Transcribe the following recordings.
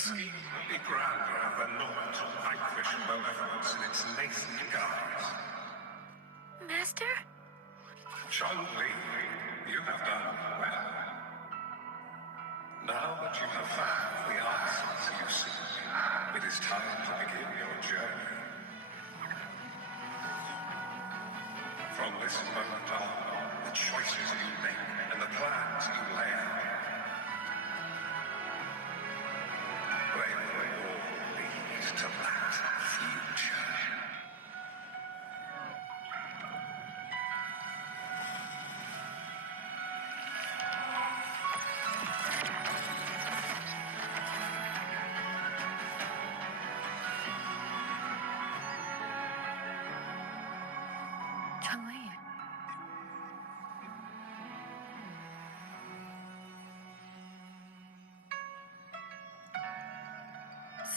scheme would be grander than not to vanquish Malevolence in its nascent guise. Master? Changli, you have done well. Now that you have found the answers you seek, it is time to begin your journey. From this moment on, the choices you make and the plans you lay out, they will all lead to that future. Changli.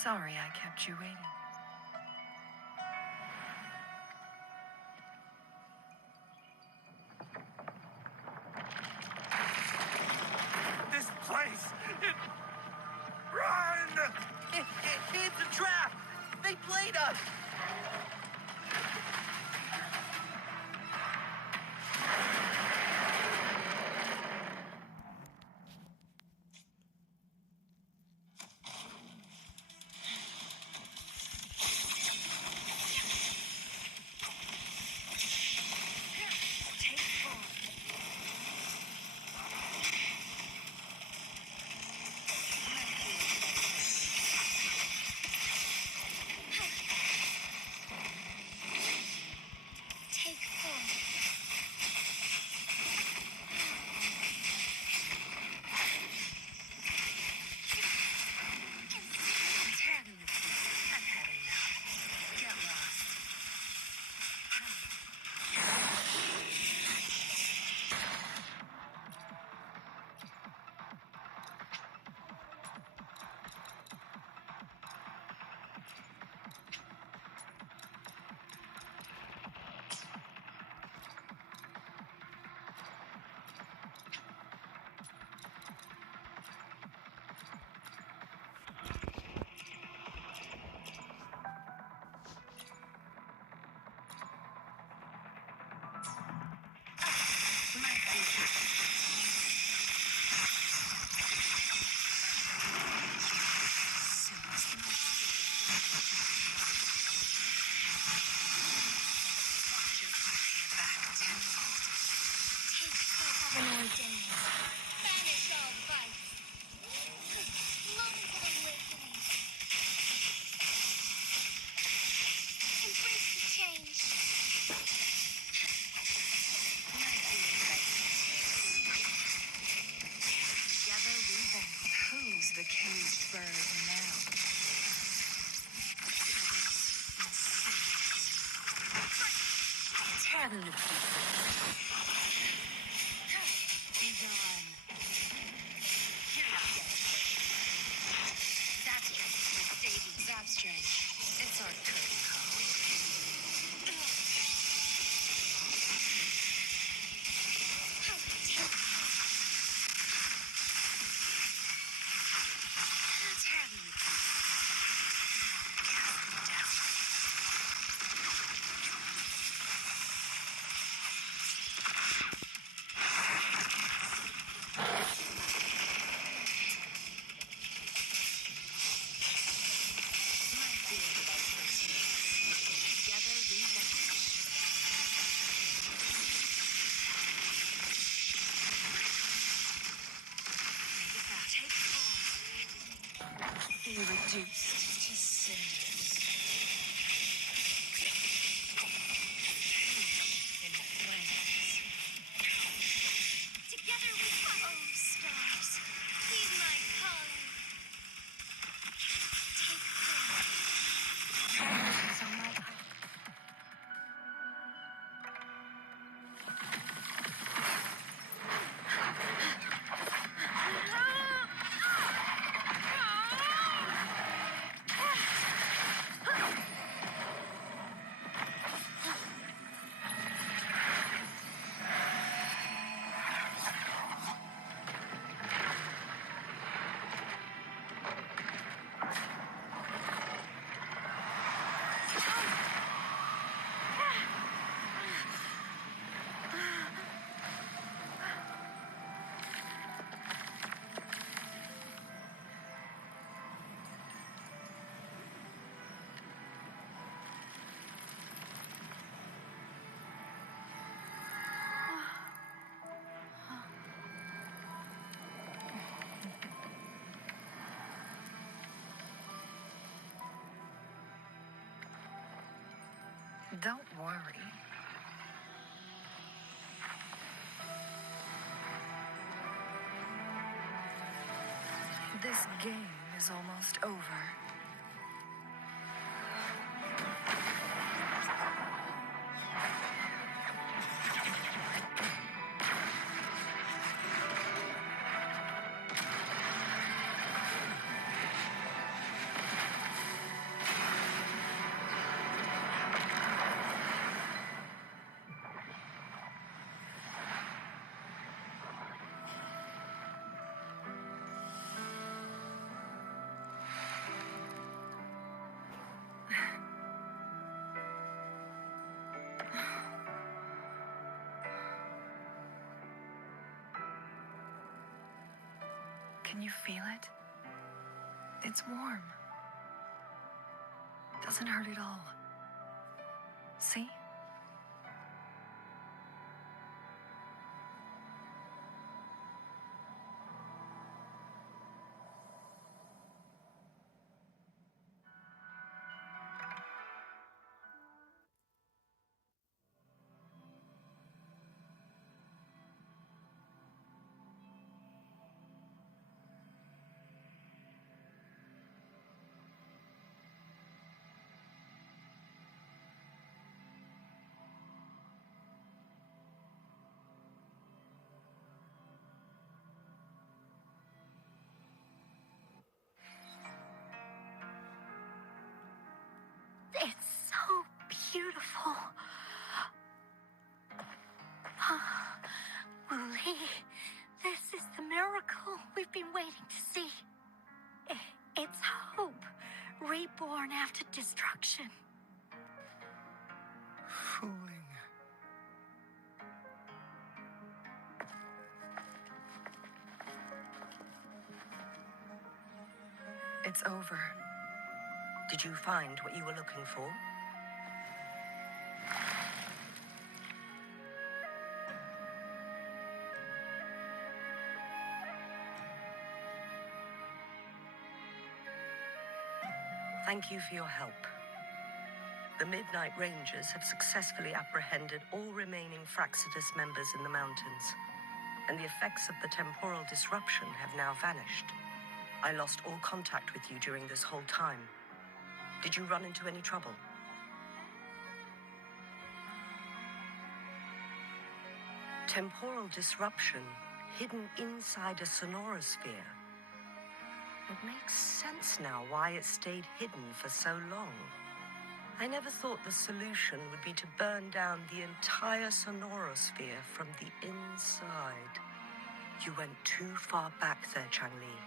Sorry I kept you waiting. This place! Run! It's a trap! They played us! Banish all vice. Long for awakening. Embrace the change. Together we vanquish. Who's the caged bird now? Tear them to pieces. Be gone. You're not getting away. That's just with David's zap string. It's our curtain call. Tear them to pieces. Cast them down. Be reduced to cinders. In flames. Together we fight. Oh, stars, heed my calling. Take form. It's on my Don't worry. This game is almost over. Can you feel it? It's warm. Doesn't hurt at all. See? It's so beautiful. Wooly, this is the miracle we've been waiting to see. It's hope, reborn after destruction. Fooling. It's over. Did you find what you were looking for? Thank you for your help. The Midnight Rangers have successfully apprehended all remaining Fraxidus members in the mountains, and the effects of the temporal disruption have now vanished. I lost all contact with you during this whole time. Did you run into any trouble? Temporal disruption hidden inside a sonorosphere. It makes sense now why it stayed hidden for so long. I never thought the solution would be to burn down the entire sonorosphere from the inside. You went too far back there, Changli.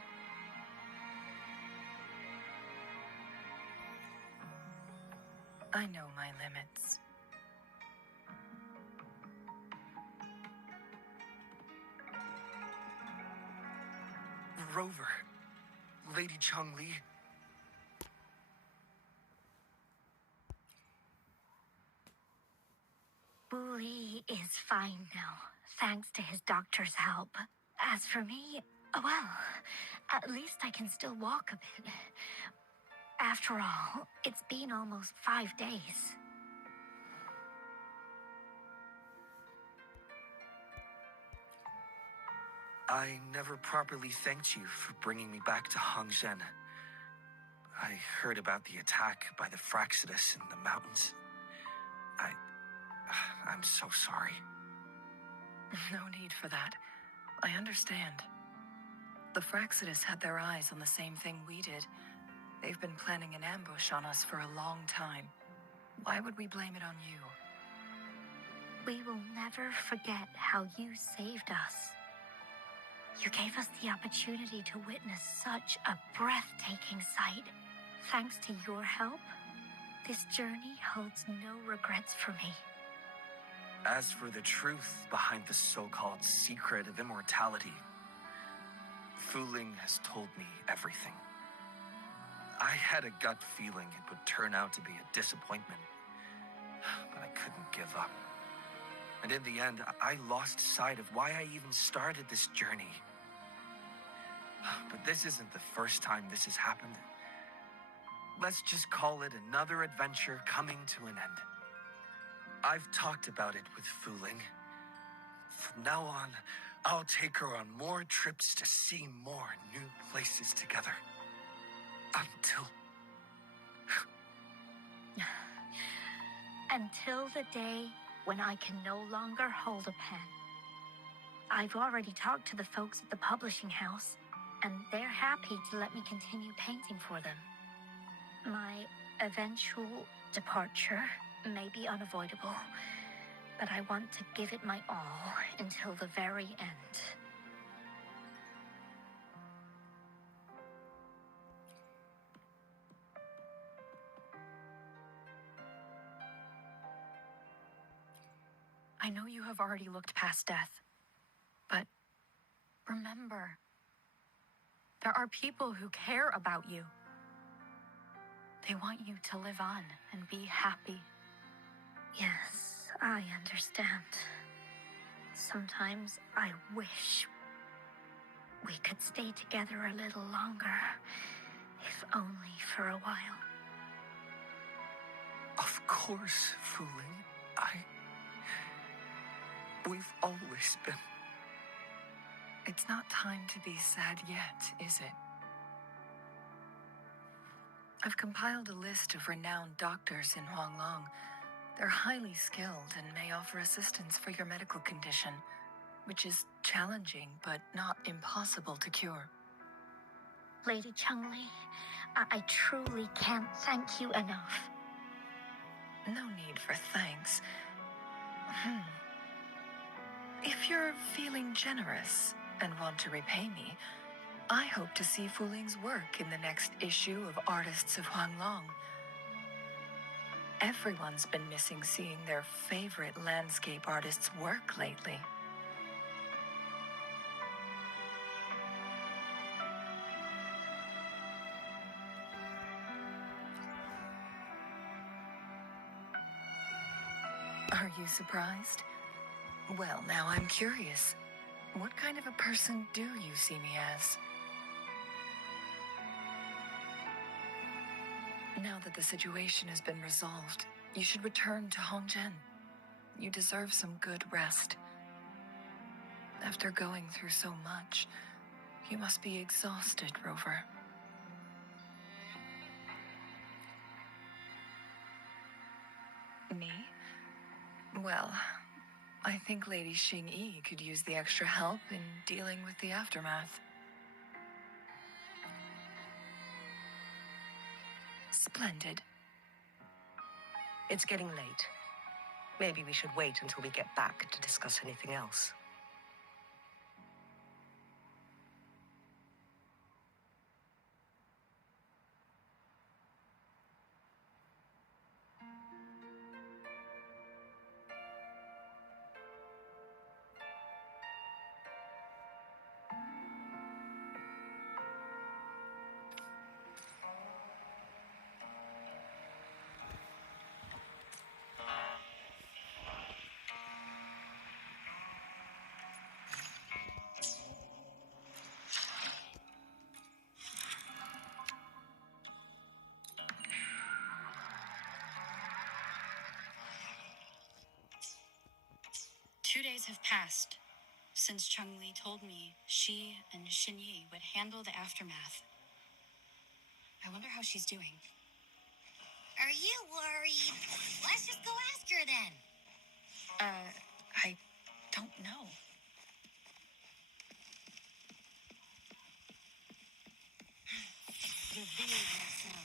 I know my limits. Rover. Lady Changli. Wooly is fine now, thanks to his doctor's help. As for me, well, at least I can still walk a bit. After all, it's been almost 5 days. I never properly thanked you for bringing me back to Hongzhen. I heard about the attack by the Fraxidus in the mountains. I'm so sorry. No need for that. I understand. The Fraxidus had their eyes on the same thing we did. They've been planning an ambush on us for a long time. Why would we blame it on you? We will never forget how you saved us. You gave us the opportunity to witness such a breathtaking sight. Thanks to your help, this journey holds no regrets for me. As for the truth behind the so-called secret of immortality, Fooling has told me everything. I had a gut feeling it would turn out to be a disappointment, but I couldn't give up. And in the end, I lost sight of why I even started this journey. But this isn't the first time this has happened. Let's just call it another adventure coming to an end. I've talked about it with Fuling. From now on, I'll take her on more trips to see more new places together. Until the day when I can no longer hold a pen. I've already talked to the folks at the publishing house, and they're happy to let me continue painting for them. My eventual departure may be unavoidable, but I want to give it my all until the very end. I know you have already looked past death, but remember, there are people who care about you. They want you to live on and be happy. Yes, I understand. Sometimes I wish we could stay together a little longer, if only for a while. Of course, Fuling. We've always been. It's not time to be sad yet, is it? I've compiled a list of renowned doctors in Huanglong. They're highly skilled and may offer assistance for your medical condition, which is challenging but not impossible to cure. Lady Changli, I truly can't thank you enough. No need for thanks. If you're feeling generous and want to repay me, I hope to see Fuling's work in the next issue of Artists of Huanglong. Everyone's been missing seeing their favorite landscape artists work lately. Are you surprised? Well, now I'm curious. What kind of a person do you see me as? Now that the situation has been resolved, you should return to Hongzhen. You deserve some good rest. After going through so much, you must be exhausted, Rover. Me? Well, I think Lady Xing-Yi could use the extra help in dealing with the aftermath. Splendid. It's getting late. Maybe we should wait until we get back to discuss anything else. Two days have passed since Changli told me she and Xinyi would handle the aftermath. I wonder how she's doing. Are you worried? Let's just go ask her then. I don't know. Reveal yourself.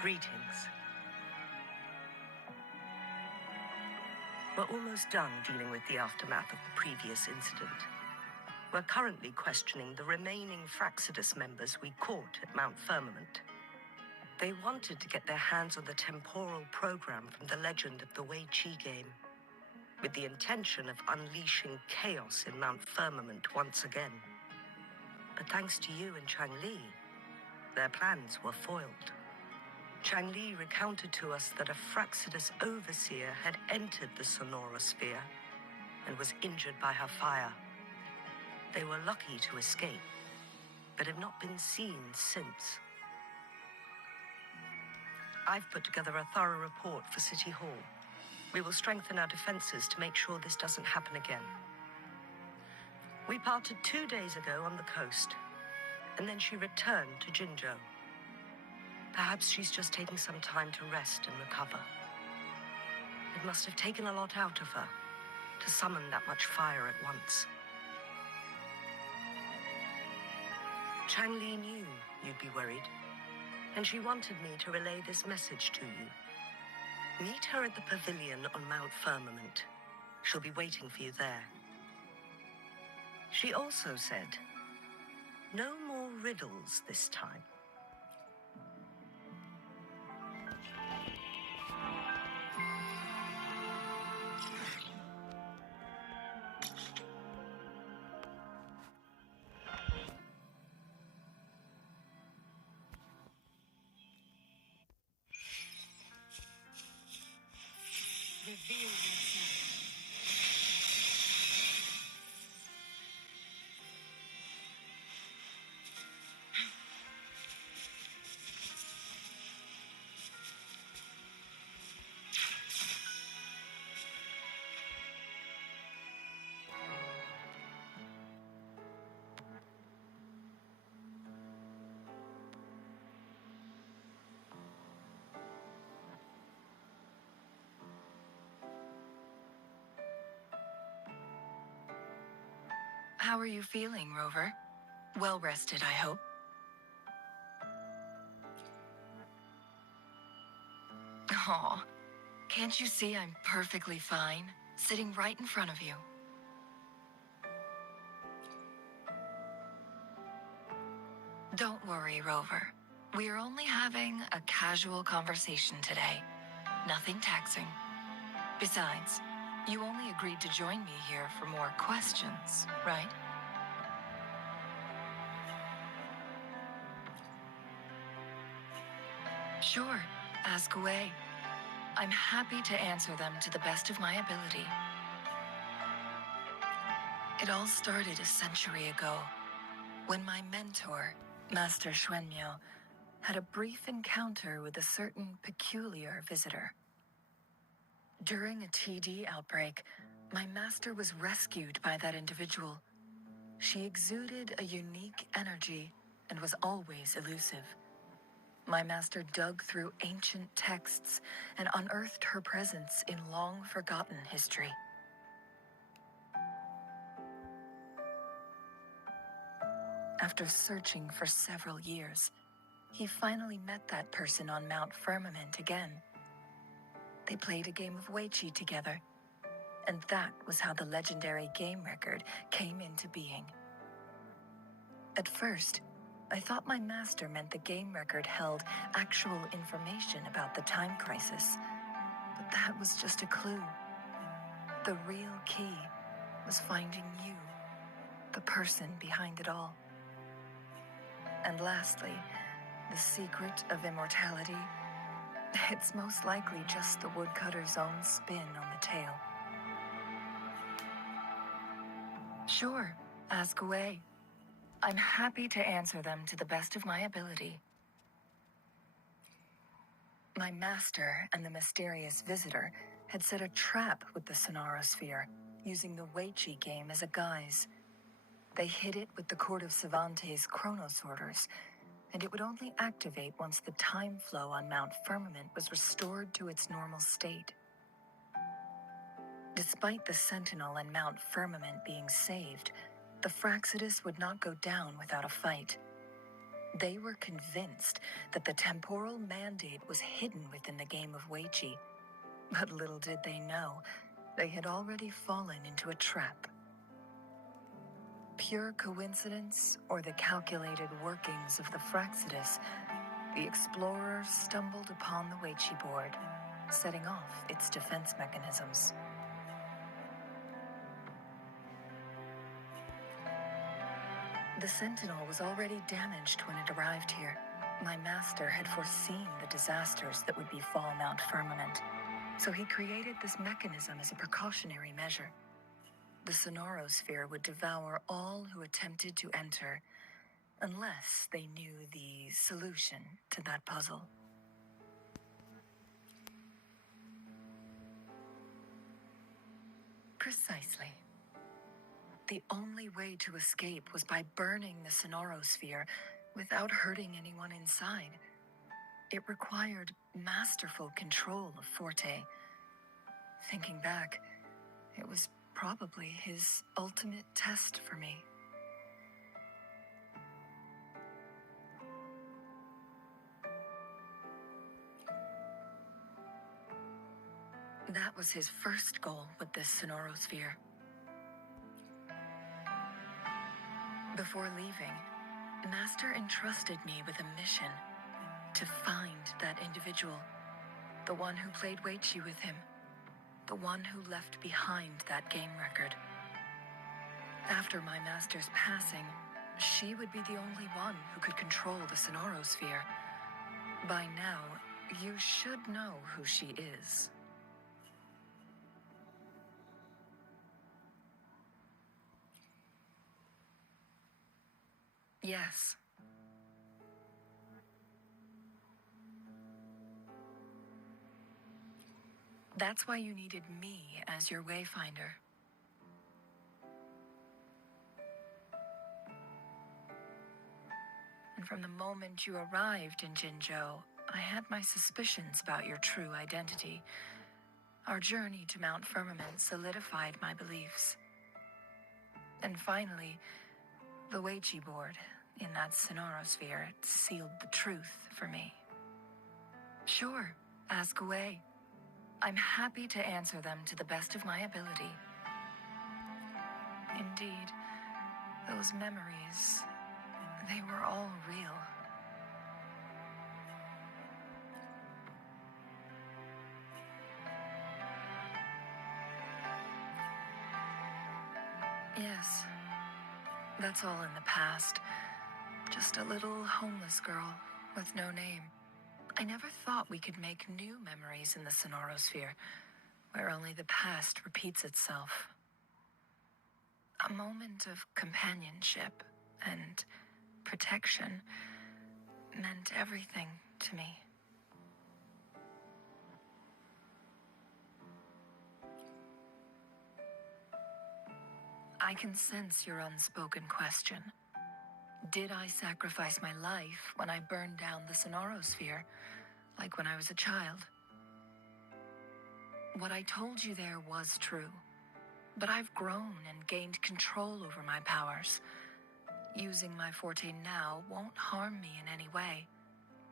Greetings. We're almost done dealing with the aftermath of the previous incident. We're currently questioning the remaining Fraxidus members we caught at Mount Firmament. They wanted to get their hands on the temporal program from the legend of the Wei Qi game, with the intention of unleashing chaos in Mount Firmament once again. But thanks to you and Changli, their plans were foiled. Changli recounted to us that a Fraxidus overseer had entered the Sonora sphere and was injured by her fire. They were lucky to escape, but have not been seen since. I've put together a thorough report for City Hall. We will strengthen our defenses to make sure this doesn't happen again. We parted 2 days ago on the coast, and then she returned to Jinzhou. Perhaps she's just taking some time to rest and recover. It must have taken a lot out of her to summon that much fire at once. Changli knew you'd be worried, and she wanted me to relay this message to you. Meet her at the pavilion on Mount Firmament. She'll be waiting for you there. She also said, no more riddles this time. Reveal yourself. How are you feeling, Rover? Well rested, I hope. Aw, can't you see I'm perfectly fine, sitting right in front of you? Don't worry, Rover. We are only having a casual conversation today. Nothing taxing. Besides, you only agreed to join me here for more questions, right? Sure, ask away. I'm happy to answer them to the best of my ability. It all started a century ago, when my mentor, Master Xuanmiao, had a brief encounter with a certain peculiar visitor. During a TD outbreak, my master was rescued by that individual. She exuded a unique energy and was always elusive. My master dug through ancient texts and unearthed her presence in long-forgotten history. After searching for several years, he finally met that person on Mount Firmament again. They played a game of Weiqi together, and that was how the legendary game record came into being. At first, I thought my master meant the game record held actual information about the time crisis, but that was just a clue. The real key was finding you, the person behind it all. And lastly, the secret of immortality. It's most likely just the woodcutter's own spin on the tale. Sure, ask away. I'm happy to answer them to the best of my ability. My master and the mysterious visitor had set a trap with the Sonorasphere, using the Weiqi game as a guise. They hid it with the Court of Cervantes' chronosorters, and it would only activate once the time flow on Mount Firmament was restored to its normal state. Despite the Sentinel and Mount Firmament being saved, the Fraxidus would not go down without a fight. They were convinced that the temporal mandate was hidden within the game of Weiqi, but little did they know, They had already fallen into a trap. Pure coincidence or the calculated workings of the Fraxidus, the explorers stumbled upon the Weichi board, setting off its defense mechanisms. The Sentinel was already damaged when it arrived here. My master had foreseen the disasters that would befall Mount Firmament, so he created this mechanism as a precautionary measure. The sonorosphere would devour all who attempted to enter, unless they knew the solution to that puzzle. Precisely. The only way to escape was by burning the sonorosphere without hurting anyone inside. It required masterful control of Forte. Thinking back, it was probably his ultimate test for me. That was his first goal with this sonorosphere. Before leaving, Master entrusted me with a mission to find that individual, the one who played Weichi with him, the one who left behind that game record. After my master's passing, she would be the only one who could control the sonorosphere. By now, you should know who she is. Yes. That's why you needed me as your wayfinder. And from the moment you arrived in Jinzhou, I had my suspicions about your true identity. Our journey to Mount Firmament solidified my beliefs. And finally, the Weichi board in that sonorosphere sealed the truth for me. Sure, ask away. I'm happy to answer them to the best of my ability. Indeed, those memories, they were all real. Yes, that's all in the past. Just a little homeless girl with no name. I never thought we could make new memories in the sonorosphere, where only the past repeats itself. A moment of companionship and protection meant everything to me. I can sense your unspoken question. Did I sacrifice my life when I burned down the sonorosphere, like when I was a child? What I told you there was true, but I've grown and gained control over my powers. Using my forte now won't harm me in any way.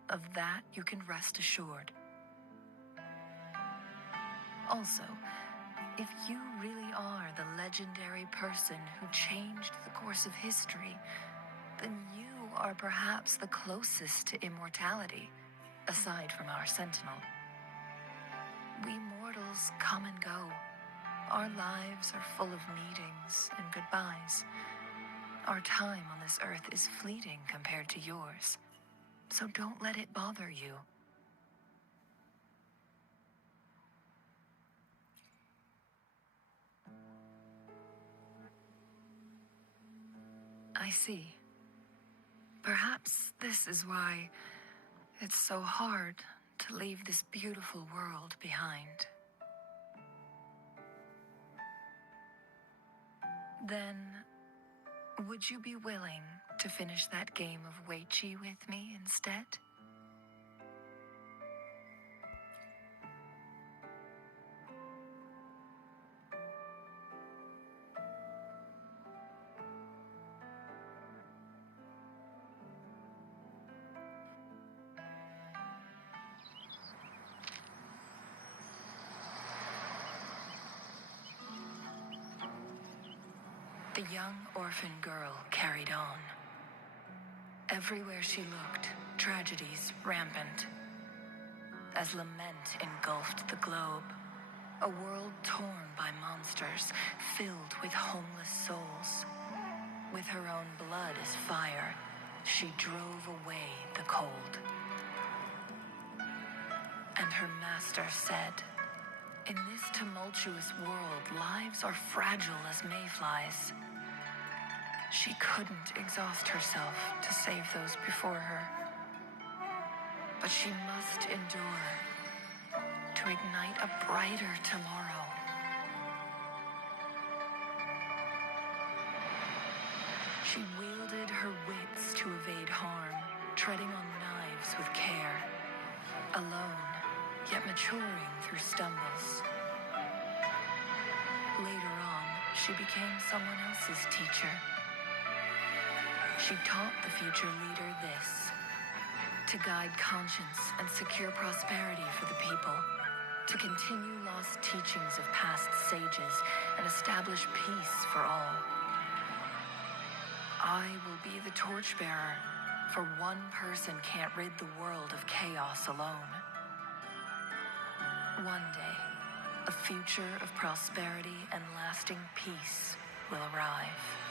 Of that, you can rest assured. Also, if you really are the legendary person who changed the course of history, then you are perhaps the closest to immortality, aside from our Sentinel. We mortals come and go. Our lives are full of meetings and goodbyes. Our time on this earth is fleeting compared to yours, so don't let it bother you. I see. Perhaps this is why it's so hard to leave this beautiful world behind. Then, would you be willing to finish that game of Weichi with me instead? The young orphan girl carried on. Everywhere she looked, tragedies rampant. As lament engulfed the globe, a world torn by monsters, filled with homeless souls. With her own blood as fire, she drove away the cold. And her master said, "In this tumultuous world, lives are fragile as mayflies." She couldn't exhaust herself to save those before her. But she must endure to ignite a brighter tomorrow. She wielded her wits to evade harm, treading on knives with care. Alone, yet maturing through stumbles. Later on, she became someone else's teacher. She taught the future leader this: to guide conscience and secure prosperity for the people, to continue lost teachings of past sages and establish peace for all. I will be the torchbearer, for one person can't rid the world of chaos alone. One day, a future of prosperity and lasting peace will arrive.